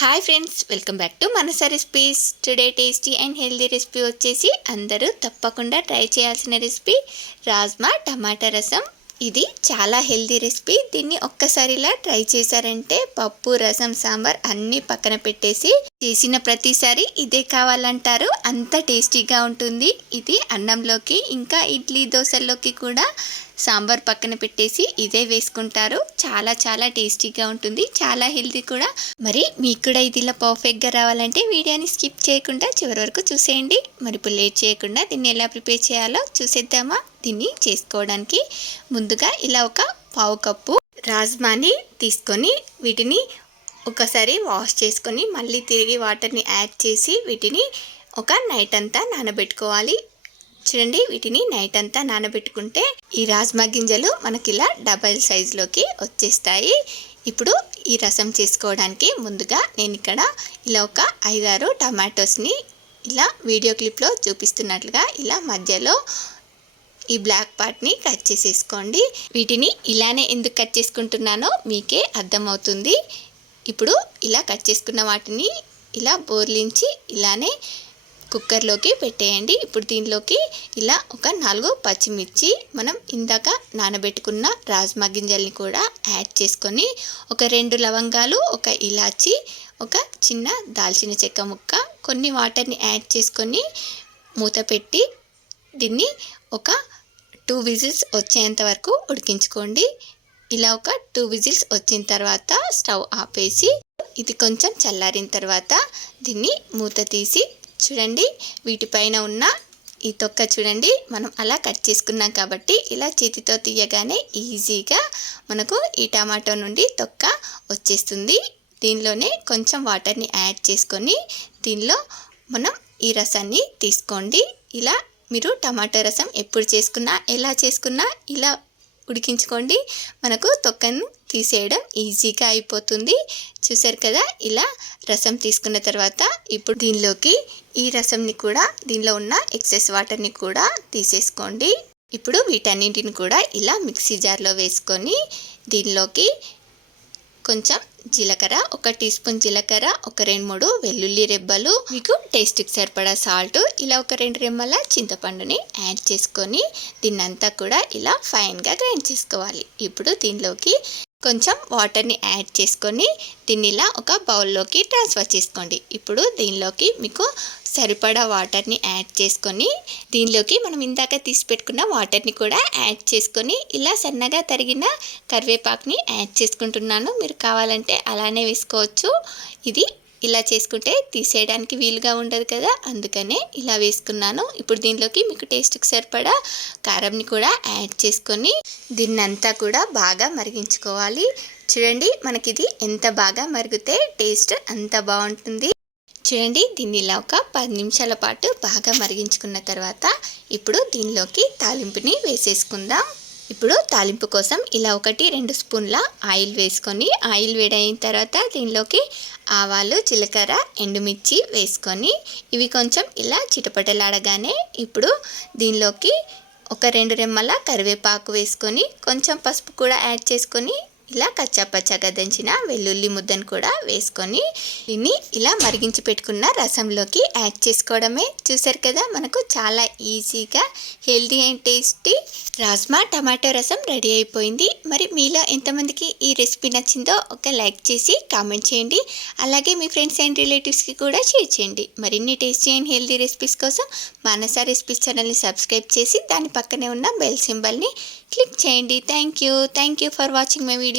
Hi friends, welcome back to Manasa recipes. Today tasty and healthy recipe వచ్చేసి అందరూ తప్పకుండా try చేయాల్సిన recipe rajma టమాటా రసం. ఇది చాలా హెల్దీ రెసిపీ. దీన్ని ఒక్కసారి ఇలా ట్రై చేశారంటే పప్పు, రసం, సాంబార్ అన్నీ పక్కన పెట్టేసి చేసిన ప్రతిసారి ఇదే కావాలంటారు. అంత టేస్టీగా ఉంటుంది. ఇది అన్నంలోకి ఇంకా ఇడ్లీ దోశల్లోకి కూడా సాంబార్ పక్కన పెట్టేసి ఇదే వేసుకుంటారు. చాలా చాలా టేస్టీగా ఉంటుంది, చాలా హెల్తీ కూడా. మరి మీకు కూడా ఇది ఇలా పర్ఫెక్ట్గా రావాలంటే వీడియోని స్కిప్ చేయకుండా చివరి వరకు చూసేయండి. మరి ఇప్పుడు లేట్ చేయకుండా దీన్ని ఎలా ప్రిపేర్ చేయాలో చూసేద్దామా. దీన్ని చేసుకోవడానికి ముందుగా ఇలా ఒక పావు కప్పు రాజ్మాని తీసుకొని వీటిని ఒకసారి వాష్ చేసుకొని మళ్ళీ తిరిగి వాటర్ని యాడ్ చేసి వీటిని ఒక నైట్ అంతా నానబెట్టుకోవాలి. చూడండి, వీటిని నైట్ అంతా నానబెట్టుకుంటే ఈ రాజ్మా గింజలు మనకి ఇలా డబల్ సైజులోకి వచ్చేస్తాయి. ఇప్పుడు ఈ రసం చేసుకోవడానికి ముందుగా నేను ఇక్కడ ఇలా ఒక 5-6 టమాటోస్ని ఇలా వీడియో క్లిప్లో చూపిస్తున్నట్లుగా ఇలా మధ్యలో ఈ బ్లాక్ పార్ట్ని కట్ చేసేసుకోండి. వీటిని ఇలానే ఎందుకు కట్ చేసుకుంటున్నానో మీకే అర్థమవుతుంది. ఇప్పుడు ఇలా కట్ చేసుకున్న వాటిని ఇలా బోర్లించి ఇలానే కుక్కర్లోకి పెట్టేయండి. ఇప్పుడు దీనిలోకి ఇలా ఒక 4 పచ్చిమిర్చి, మనం ఇందాక నానబెట్టుకున్న రాజ్మా గింజల్ని కూడా యాడ్ చేసుకొని ఒక 2 లవంగాలు, ఒక ఇలాచి, ఒక చిన్న దాల్చిన చెక్క ముక్క, కొన్ని వాటర్ని యాడ్ చేసుకొని మూత పెట్టి దీన్ని ఒక 2 విజిల్స్ వచ్చేంత వరకు ఉడికించుకోండి. ఇలా ఒక 2 విజిల్స్ వచ్చిన తర్వాత స్టవ్ ఆపేసి ఇది కొంచెం చల్లారిన తర్వాత దీన్ని మూత తీసి చూడండి, వీటిపైన ఉన్న ఈ తొక్క చూడండి, మనం అలా కట్ చేసుకున్నాం కాబట్టి ఇలా చేతితో తీయగానే ఈజీగా మనకు ఈ టమాటో నుండి తొక్క వచ్చేస్తుంది. దీనిలోనే కొంచెం వాటర్ని యాడ్ చేసుకొని దీనిలో మనం ఈ రసాన్ని తీసుకోండి. ఇలా మీరు టమాటో రసం ఎప్పుడు చేసుకున్నా ఎలా చేసుకున్నా ఇలా ఉడికించుకోండి. మనకు తొక్కను తీసేయడం ఈజీగా అయిపోతుంది. చూసారు కదా, ఇలా రసం తీసుకున్న తర్వాత ఇప్పుడు దీనిలోకి ఈ రసంని కూడా దీనిలో ఉన్న ఎక్సెస్ వాటర్ని కూడా తీసేసుకోండి. ఇప్పుడు వీటన్నింటిని కూడా ఇలా మిక్సీ జార్లో వేసుకొని దీనిలోకి కొంచెం జీలకర్ర, 1 టీ స్పూన్ జీలకర్ర, ఒక 2-3 వెల్లుల్లి రెబ్బలు, మీకు టేస్ట్కి సరిపడా సాల్ట్, ఇలా ఒక 2 రెమ్మల చింతపండుని యాడ్ చేసుకొని దీన్నంతా కూడా ఇలా ఫైన్గా గ్రైండ్ చేసుకోవాలి. ఇప్పుడు దీనిలోకి కొంచెం వాటర్ని యాడ్ చేసుకొని దీన్ని ఇలా ఒక బౌల్లోకి ట్రాన్స్ఫర్ చేసుకోండి. ఇప్పుడు దీనిలోకి మీకు సరిపడా వాటర్ని యాడ్ చేసుకొని దీనిలోకి మనం ఇందాక తీసి పెట్టుకున్న వాటర్ని కూడా యాడ్ చేసుకొని ఇలా సన్నగా తరిగిన కరివేపాకుని యాడ్ చేసుకుంటున్నాను. మీరు కావాలంటే అలానే వేసుకోవచ్చు. ఇది ఇలా చేసుకుంటే తీసేయడానికి వీలుగా ఉండదు కదా, అందుకనే ఇలా వేసుకున్నాను. ఇప్పుడు దీనిలోకి మీకు టేస్ట్కి సరిపడా కారంని కూడా యాడ్ చేసుకొని దీన్నంతా కూడా బాగా మరిగించుకోవాలి. చూడండి, మనకిది ఎంత బాగా మరిగితే టేస్ట్ అంత బాగుంటుంది. చూడండి, దీన్ని ఇలా ఒక 10 నిమిషాల పాటు బాగా మరిగించుకున్న తర్వాత ఇప్పుడు దీనిలోకి తాలింపుని వేసేసుకుందాం. ఇప్పుడు తాలింపు కోసం ఇలా 1-2 స్పూన్ల ఆయిల్ వేసుకొని ఆయిల్ వేడైన తర్వాత దీనిలోకి ఆవాలు, జీలకర్ర, ఎండుమిర్చి వేసుకొని ఇవి కొంచెం ఇలా చిటపటలాడగానే ఇప్పుడు దీనిలోకి ఒక 2 రెమ్మల కరివేపాకు వేసుకొని కొంచెం పసుపు కూడా యాడ్ చేసుకొని ఇలా కచ్చాపచ్చాగా దంచిన వెల్లుల్లి ముద్దను కూడా వేసుకొని దీన్ని ఇలా మరిగించి పెట్టుకున్న రసంలోకి యాడ్ చేసుకోవడమే. చూసారు కదా, మనకు చాలా ఈజీగా healthy and tasty rajma tomato రసం రెడీ అయిపోయింది. మరి మీలో ఎంతమందికి ఈ రెసిపీ నచ్చిందో ఒక లైక్ చేసి కామెంట్ చేయండి. అలాగే మీ ఫ్రెండ్స్ అండ్ రిలేటివ్స్కి కూడా షేర్ చేయండి. మరిన్ని టేస్టీ అండ్ హెల్తీ రెసిపీస్ కోసం మనసా రెసిపీస్ ఛానల్ని సబ్స్క్రైబ్ చేసి దాని పక్కనే ఉన్న బెల్ సింబల్ని క్లిక్ చేయండి. Thank you for watching my video.